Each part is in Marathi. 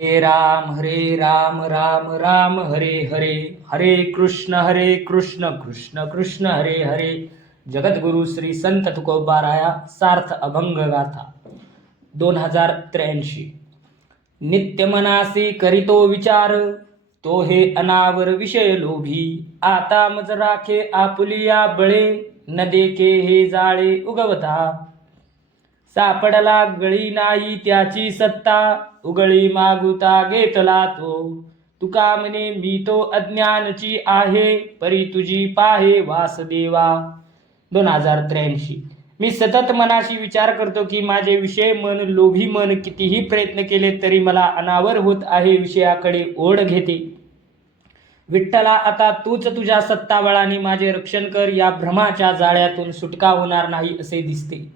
हरे राम राम राम हरे हरे, हरे कृष्ण कृष्ण कृष्ण हरे हरे. जगद्गुरु श्री संत तुकोबाराया सार्थ अभंग गाथा 2083. नित्य मनासी करीतो विचार, तो हे अनावर विषय लोभी. आता मज राखे आपुलिया बळे, न देखे हे जाळे उगवता. सापडला गळी नाही त्याची सत्ता, उगळी मागुता घेतला तो. तुका म्हणे मी तो अज्ञानची आहे, परी तुझी पाहे वासदेवा. 2083. मी सतत मनाशी विचार करतो की माझे विषय मन, लोभी मन कितीही प्रयत्न केले तरी मला अनावर होत आहे, विषयाकडे ओढ घेते. विठ्ठला आता तूच तुझ्या सत्ताबळाने माझे रक्षण कर, या भ्रमाच्या जाळ्यातून सुटका होणार नाही असे दिसते.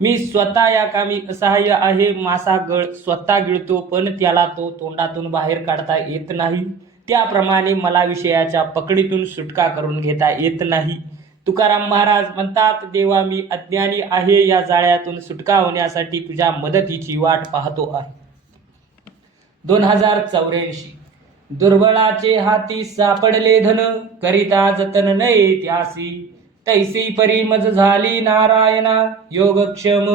मी स्वतः या कामी असहाय्य आहे. मासा गळ स्वतः गिळतो पण त्याला तो तोंडातून बाहेर काढता येत नाही, त्याप्रमाणे मला विषयाच्या पकडीतून सुटका करून घेता येत नाही. तुकाराम महाराज म्हणतात, देवा मी अज्ञानी आहे, या जाळ्यातून सुटका होण्यासाठी तुझ्या मदतीची वाट पाहतो आहे. 2084. दुर्बळाचे हाती सापडले धन, करिता जतन नये त्यासी. तैसी परी मज झाली नारायणा, योगक्षम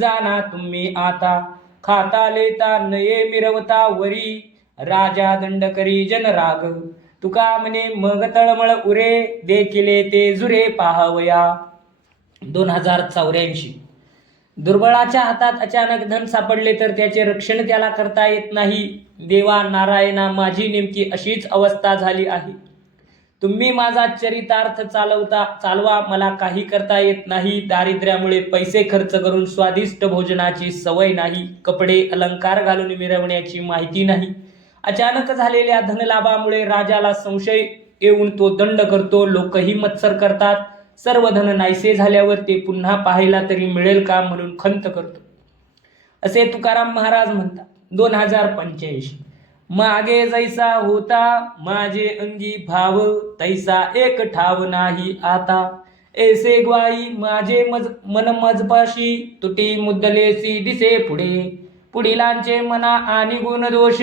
जाना तुम्ही आता. खाता लेता नये मिरवता वरी, राजा दंड करी जनराग. तुका म्हणे मग तळमळ उरे, देखिले ते जुरे पाहावया. 2084. दुर्बळाच्या हातात अचानक धन सापडले तर त्याचे रक्षण त्याला करता येत नाही. देवा नारायणा, माझी नेमकी अशीच अवस्था झाली आहे. तुम्ही माझा चरितार्थ चालवा, मला काही करता येत नाही. दारिद्र्यामुळे पैसे खर्च करून स्वादिष्ट भोजनाची सवय नाही, कपडे अलंकार घालून मिरवण्याची माहिती नाही. अचानक झालेल्या धनलाभामुळे राजाला संशय येऊन तो दंड करतो, लोकही मत्सर करतात. सर्व धन नाहीसे झाल्यावर ते पुन्हा पाहायला तरी मिळेल का म्हणून खंत करतो, असे तुकाराम महाराज म्हणतात. 2085. मागे जैसा होता माझे अंगी भाव, तैसा एक ठाव नाही आता. ऐसे ग्वाई माझे मन मजपाशी, तुटी मुद्दलेसी दिसे पुढे. पुढीलांचे मना आणि गुण दोष,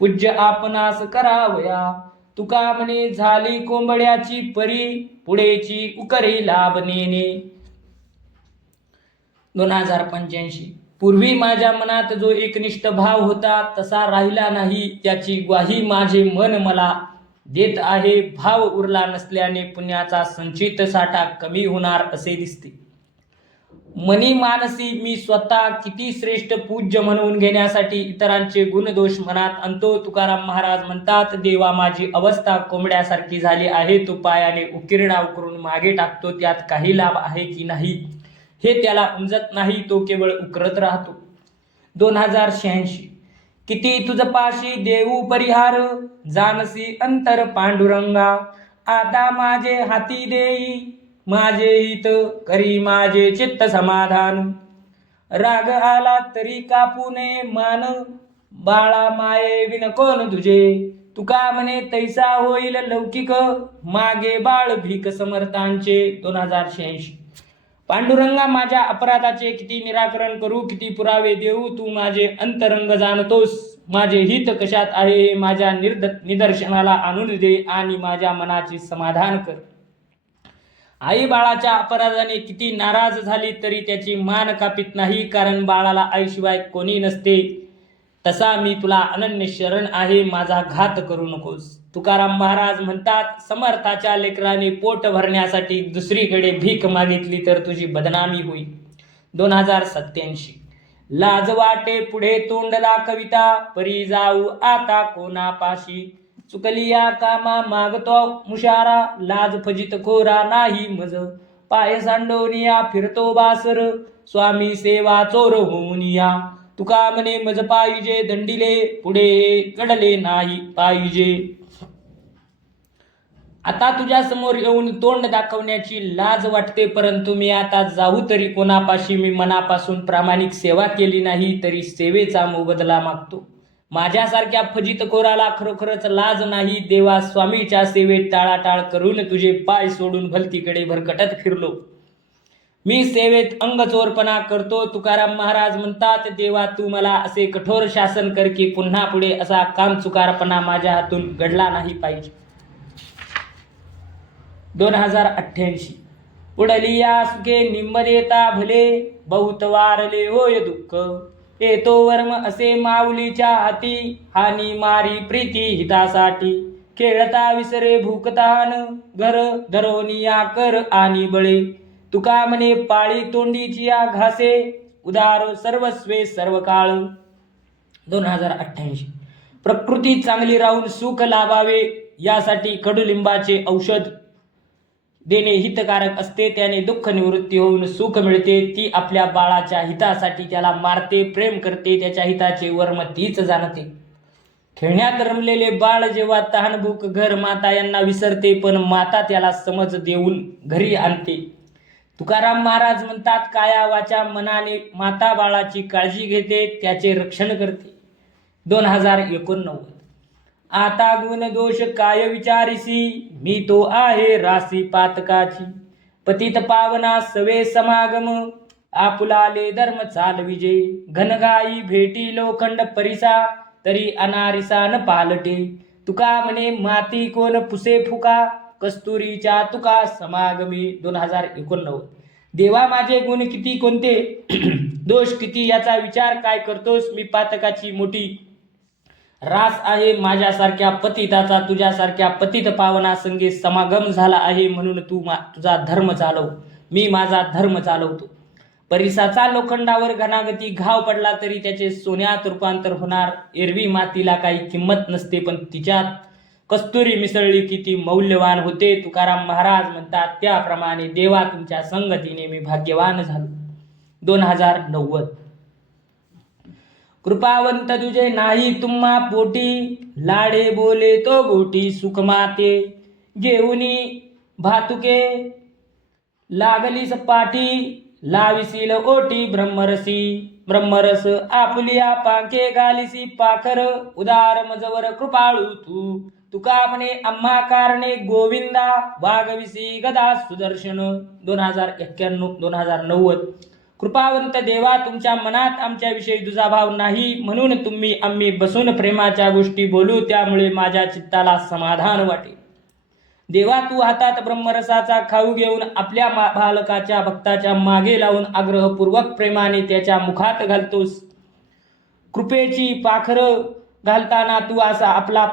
पूज्य आपणास करावया. तुका म्हणे झाली कोंबड्याची परी, पुढेची उकरी लाभ नेणे. 2085. पूर्वी माझ्या मनात जो एकनिष्ठ भाव होता तसा राहिला नाही, त्याची ग्वाही माझे मन मला देत आहे. भाव उरला नसल्याने पुण्याचा संचित साठा कमी होणार असे दिसते. मनी मानसी मी स्वतः किती श्रेष्ठ पूज्य म्हणून घेण्यासाठी इतरांचे गुणदोष मनात आणतो. तुकाराम महाराज म्हणतात, देवा माझी अवस्था कोंबड्यासारखी झाली आहे. तो पायाने उकिरडा उकरून मागे टाकतो, त्यात काही लाभ आहे की नाही हे त्याला उमजत नाही, तो केवळ उकरत राहतो. 2086. किती तुझ पाशी देऊ परिहार, जानसी अंतर पांडुरंगा. आता माझे हाती देई माझे हित, करी माझे चित्त समाधान. राग आला तरी कापू नये मान, बाळा माये विन कोण तुझे. तुका म्हणे तैसा होईल लौकिक, मागे बाळ भीक समर्थांचे. 2086. पांडुरंगा माझ्या अपराधाचे किती निराकरण करू, किती पुरावे देऊ, तू माझे अंतरंग जाणतोस. माझे हित कशात आहे हे माझ्या निदर्शनाला आणून दे आणि माझ्या मनाचे समाधान कर. आई बाळाच्या अपराधाने किती नाराज झाली तरी त्याची मान कापित नाही, कारण बाळाला आईशिवाय कोणी नसते. तसा मी तुला अनन्य शरण आहे, माझा घात करू नकोस. तुकाराम महाराज म्हणतात, समर्थाच्या लेकराने पोट भरण्यासाठी दुसरीकडे भीक मागितली तर तुझी बदनामी होईल. 2087. लाज वाटे पुढे तोंड दाखविता, परी जाऊ आता कोणापाशी. चुकलिया कामा मागतो मुशारा, लाज फजित खोरा नाही मज. पाय सांडोनिया फिरतो बासर, स्वामी सेवा चोर होऊन या. तुका म्हणे मज पाहिजे दंडिले, पुढे कडले नाही पाहिजे. आता तुझ्या समोर येऊन तोंड दाखवण्याची लाज वाटते, परंतु मी आता जाऊ तरी कोणापाशी. मी मनापासून प्रामाणिक सेवा केली नाही तरी सेवेचा मोबदला मागतो. माझ्यासारख्या फजितखोराला खरोखरच लाज नाही. देवा स्वामीच्या सेवेत टाळाटाळ करून तुझे पाय सोडून भलतीकडे भरकटत फिरलो. मी सेवेत अंगचोरपणा करतो. तुकाराम महाराज म्हणतात, देवा तू मला असे कठोर शासन कर की पुन्हा पुढे असा कामचुकारपणा माझ्या हातून घडला नाही पाहिजे. 2088. उडली या सुखे निम्म देता भले, बहुत वारले होय दुःख. येतो वर्म असे माऊलीच्या हाती, हानी मारी प्रीती हितासाठी. खेळता विसरे भूकतान, घर धरोनिया कर आणि बळे. तुका म्हणे पाळी तोंडीची या घासे, उदार सर्वस्वे सर्व काळ. 2088. प्रकृती चांगली राहून सुख लाभावे यासाठी कडुलिंबाचे औषध देणे हितकारक असते. त्याने दुःख निवृत्ती होऊन सुख मिळते. ती आपल्या बाळाच्या हितासाठी त्याला मारते, प्रेम करते, त्याच्या हिताचे वर्म तीच जाणते. खेळण्यात रमलेले बाळ जेव्हा तहानभूक घर माता यांना विसरते, पण माता त्याला समज देऊन घरी आणते. तुकाराम महाराज म्हणतात, काया वाचा मनाने माता बाळाची काळजी घेते, त्याचे रक्षण करते. 2089. आता गुण दोष काय विचारिसी, मी तो आहे रासी पातकाची. पतित पावना सवे समागम, आपुलाले धर्म चाल विजे. घनगाई भेटी लोखंड परिसा, तरी अनारिसा न पालटे. तुका म्हणे माती कोण पुसे फुका, कस्तुरीच्या तुका समागमी. 2089. देवा माझे गुण किती कोणते, दोष किती याचा विचार काय करतोस. मी पातकाची मोठी रास आहे. माझ्यासारख्या पतिताचा तुझ्यासारख्या पतित पावना संगे समागम झाला आहे, म्हणून तू तुझा धर्म चालव. मी माझा धर्म चालवतो. परिसाचा लोखंडावर घनागती घाव पडला तरी त्याचे सोन्यात रूपांतर होणार. एरवी मातीला काही किंमत नसते, पण तिच्यात कस्तुरी मिसळली की ती मौल्यवान होते. तुकाराम महाराज म्हणतात, त्याप्रमाणे देवा तुमच्या संगतीने मी भाग्यवान झालो. 2090. कृपावंत तुझे नाही तुम्हा पोटी, लाडे बोले तो गोटी सुख माते. घेऊनी भातुके लागलीस पाठी, लाविसील ओटी ब्रह्मरसी. ब्रह्मरस आपुलिया पाके घालिसी पाखर, उदार मजवर कृपाळू तू. तुका म्हणे आम्हा कारणे गोविंदा, वागविसी गदा सुदर्शन. 2091. 2090. कृपावंत देवा तुमच्या मनात आमच्याविषयी दुजाभाव नाही, म्हणून तुम्ही आम्ही बसून प्रेमाच्या गोष्टी बोलू, त्यामुळे माझ्या चित्ताला समाधान वाटे. देवा तू हातात ब्रह्मरसाचा खाऊ घेऊन आपल्या बालकाच्या भक्ताच्या मागे लावून आग्रहपूर्वक प्रेमाने त्याच्या मुखात घालतोस. कृपेची पाखर घालताना तू असा आपला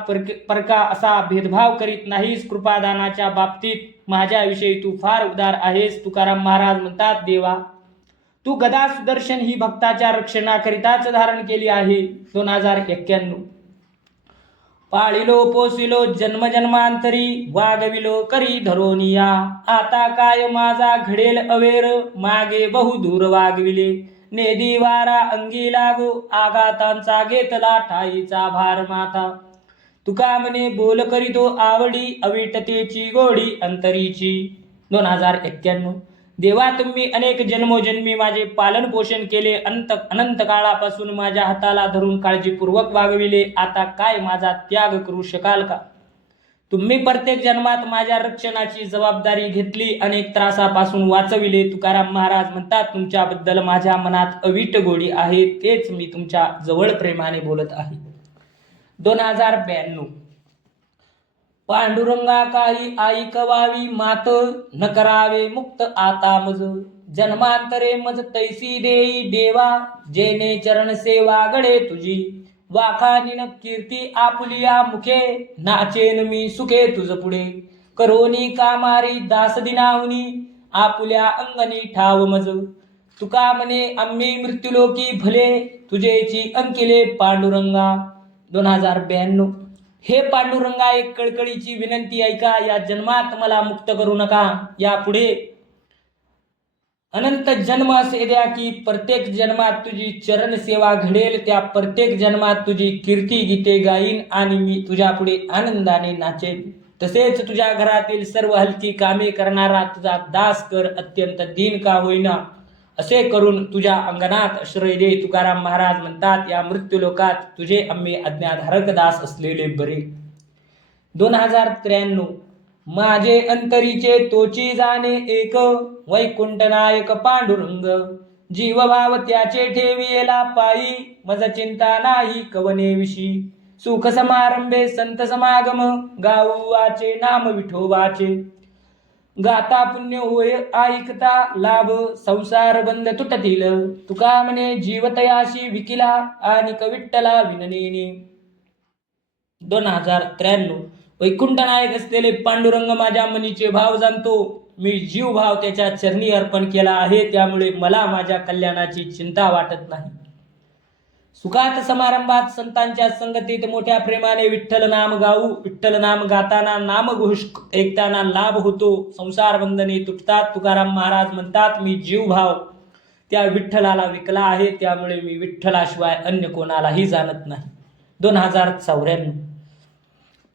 परका असा भेदभाव करीत नाहीस. कृपादानाच्या बाबतीत माझ्याविषयी तू फार उदार आहेस. तुकाराम महाराज म्हणतात, देवा तू गदा सुदर्शन ही भक्ताच्या रक्षणाकरिताच धारण केली आहे. 2091. पाळिलो पोसिलो जन्मजन्मांतरी, वागविलो करी धरोनिया. आता काय माझा घडेल अवेर, मागे बहुदूर वागविले. नेदी वारा अंगी लागो, आघातांचा घेतला ठाईचा भार माता. तुका म्हणे बोल करीतो आवडी, अविटतेची गोडी अंतरीची. 2091. देवा तुम्ही अनेक जन्मोजन्मी माझे पालन पोषण केले. अनंत काळापासून माझ्या हाताला धरून काळजीपूर्वक वागविले. आता काय माझा त्याग करू शकाल का. तुम्ही प्रत्येक जन्मात माझ्या रक्षणाची जबाबदारी घेतली, अनेक त्रासापासून वाचविले. तुकाराम महाराज म्हणतात, तुमच्याबद्दल माझ्या मनात अवीट गोडी आहे, तेच मी तुमच्या जवळ प्रेमाने बोलत आहे. 2092. पांडुरंगा काही ऐकवावी मात, न करावे मुक्त आता मज. जन्मांतरे मज तैसी देई देवा, जेने चरण सेवा गडे तुझी. वाखानीन कीर्ती आपुलिया मुखे, नाचेन मी सुखे तुझ पुढे. करोनी कामारी दास दिनाहुनी, आपुल्या अंगणी ठाव मज. तुका म्हणे आम्ही मृत्युलोकी भले, तुझेची अंकिले पांडुरंगा. 2092. हे पांडुरंगा एक कळकळीची विनंती ऐका. या जन्मात मला मुक्त करू नका. यापुढे अनंत जन्म असे द्या की प्रत्येक जन्मात तुझी चरण सेवा घडेल. त्या प्रत्येक जन्मात तुझी कीर्ती गीते गाईन आणि मी तुझ्या पुढे आनंदाने नाचेन. तसेच तुझ्या घरातील सर्व हलकी कामे करणारा तुझा दास कर, अत्यंत दीन का होईना. असे करून तुझ्या अंगणात आश्रय दे. तुकाराम महाराज म्हणतात, या मृत्यूलोकात तुझे आम्ही आज्ञाधारक दास असलेले बरे. 2093. माझे अंतरीचे तोची जाणे एक, वैकुंठ नायक पांडुरंग, जीव भाव त्याचे ठेविला पायी, मज चिंता नाही कवने विशी, सुख समारंभे संत समागम, गाऊ वाचे नाम विठोबाचे, गाता पुण्य होय ऐकता लाभ, संसार बंद तुटतील, तुका म्हणे जीवतयाशी विकिला, आणि विठ्ठला विननेने. 2093. वैकुंठ नायक असलेले पांडुरंग माझ्या मनीचे भाव जाणतो, मी जीव भाव त्याच्या चरणी अर्पण केला आहे, त्यामुळे मला माझ्या कल्याणाची चिंता वाटत नाही. सुखात समारंभात संतांच्या संगतीत मोठ्या प्रेमाने विठ्ठल नाम गाऊ, विठ्ठल नाम गाताना नामघोष ऐकताना लाभ होतो, संसार बंधने तुटतात. तुकाराम महाराज म्हणतात, मी जीव भाव त्या विठ्ठलाला विकला आहे, त्यामुळे मी विठ्ठलाशिवाय अन्य कोणालाही जाणत नाही. 2094.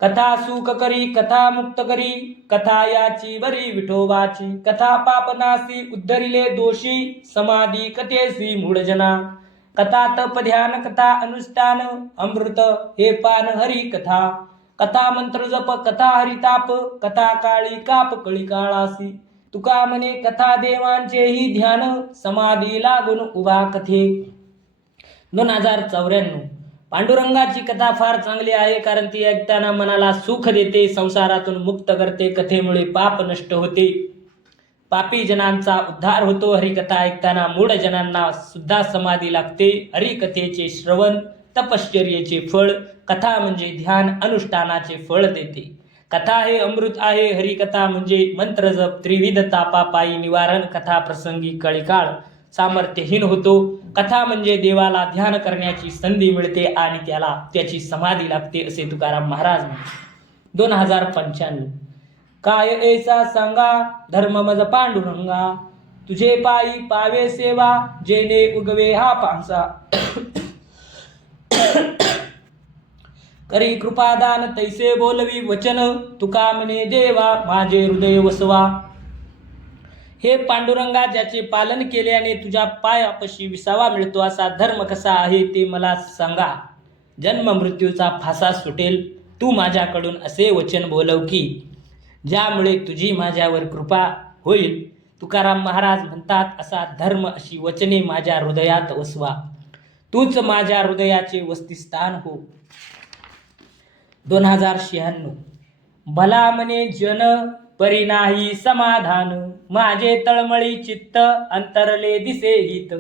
कथा सुख करी कथा मुक्त करी, कथा याची बरी विठोबाची, कथा पापनासी उद्धरिले दोषी, समाधी कथेसी मूढजना, कथा तप ध्यान कथा अनुष्ठान, अमृत हे पान हरी कथा, कथा मंत्र जप कथा हरिताप, कथा काळी काप कळी काळासी, तुका म्हणे कथा देवांचेही ध्यान, समाधी लागून उभा कथे. 2094. पांडुरंगाची कथा फार चांगली आहे, कारण ती ऐकताना मनाला सुख देते, संसारातून मुक्त करते, कथेमुळे पाप नष्ट होते, पापी जनांचा उद्धार होतो. हरिकथा ऐकताना मूढ जनांना सुद्धा समाधी लागते. हरिकथेचे श्रवण तपश्चर्येचे फळ, कथा म्हणजे ध्यान अनुष्ठानाचे फळ देते. कथा हे अमृत आहे. हरिकथा म्हणजे मंत्र जप, त्रिविध तापापायी निवारण. कथा प्रसंगी कळीकाळ सामर्थ्यहीन होतो. कथा म्हणजे देवाला ध्यान करण्याची संधी मिळते आणि त्याला त्याची समाधी लागते, असे तुकाराम महाराज म्हणतात. 2095. काय ऐसा सांगा धर्म मज पांडुरंगा, तुझे पायी पावे सेवा, जेने उगवे हा पांसा, करी कृपादान तैसे बोलवी वचन, तुका म्हणे देवा माझे हृदय वसवा. हे पांडुरंगा, ज्याचे पालन केल्याने तुझ्या पायापाशी विसावा मिळतो, असा धर्म कसा आहे ते मला सांगा. जन्म मृत्यूचा फासा सुटेल. तू माझ्याकडून असे वचन बोलव की ज्यामुळे तुझी माझ्यावर कृपा होईल. तुकाराम महाराज म्हणतात, असा धर्म अशी वचने माझ्या हृदयात वसवा. तूच माझ्या हृदयाचे वसतिस्थान हो. 2096. भला म्हणे जन परी नाही समाधान, माझे तळमळी चित्त अंतरले दिसे हित,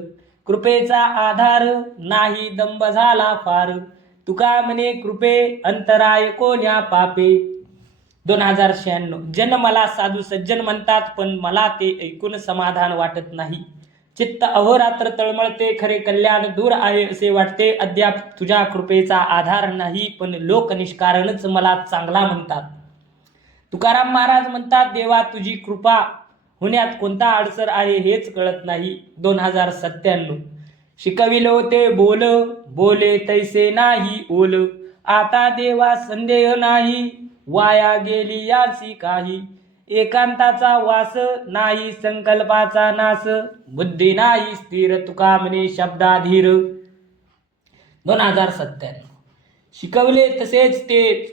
कृपेचा आधार नाही दंभ झाला फार, तुका म्हणे कृपे अंतराय कोण्या पापे. 2096. जन मला साधू सज्जन म्हणतात, पण मला ते ऐकून समाधान वाटत नाही. चित्त अहोरात्र तळमळते, खरे कल्याण दूर आहे असे वाटते. अद्याप तुझ्या कृपेचा आधार नाही, पण लोक निष्कारणच मला चांगला म्हणतात. तुकाराम महाराज म्हणतात, देवा तुझी कृपा होण्यात कोणता अडसर आहे हेच कळत नाही. 2097. शिकविलो ते बोल, बोले तैसे नाही ओल, आता देवा संदेह नाही, वाया गेली याची काही, एकांताचा वास नाही संकल्पाचा नाश, बुद्धी नाही स्थिर, तुका म्हणे शब्दाधीर. 2097. शिकवले तसेच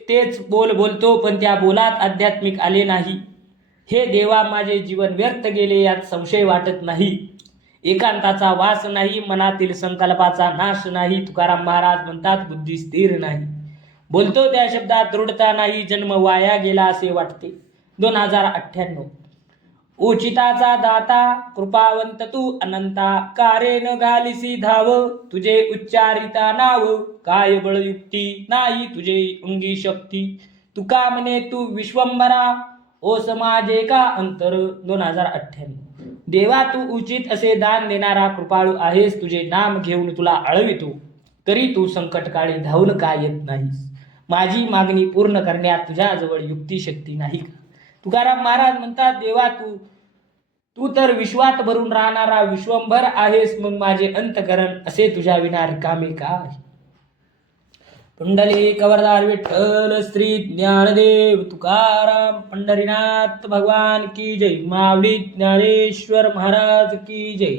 तेच बोल बोलतो, पण त्या बोलात आध्यात्मिक आले नाही. हे देवा, माझे जीवन व्यर्थ गेले यात संशय वाटत नाही. एकांताचा वास नाही, मनातील संकल्पाचा नाश नाही. तुकाराम महाराज म्हणतात, बुद्धी स्थिर नाही, बोलतो त्या शब्दात दृढता नाही, जन्म वाया गेला असे वाटते. 2098. उचिताचा दाता कृपावंत तू अनंता, कारे न घालिसी धाव, तुझे उच्चारिता नाव, काय बळयुक्ती नाही तुझे अंगी शक्ती, तुका म्हणे तू विश्वंभरा, ओ समाजे का अंतर. 2098. देवा तू उचित असे दान देणारा कृपाळू आहेस, तुझे नाम घेऊन तुला आळवितो, तरी तू संकटकाळी धावून का येत नाहीस. माझी मागणी पूर्ण करण्यात तुझ्याजवळ युक्ती शक्ती नाही का. तुकाराम महाराज म्हणतात, देवा तू तर विश्वात भरून राहणारा विश्वंभर आहेस, मग माझे अंतकरण असे तुझ्या विना रिकामे का आहे. पुंडलिक वरदार विठ्ठल श्री ज्ञानदेव तुकाराम पंढरीनाथ भगवान की जय. माऊली ज्ञानेश्वर महाराज की जय.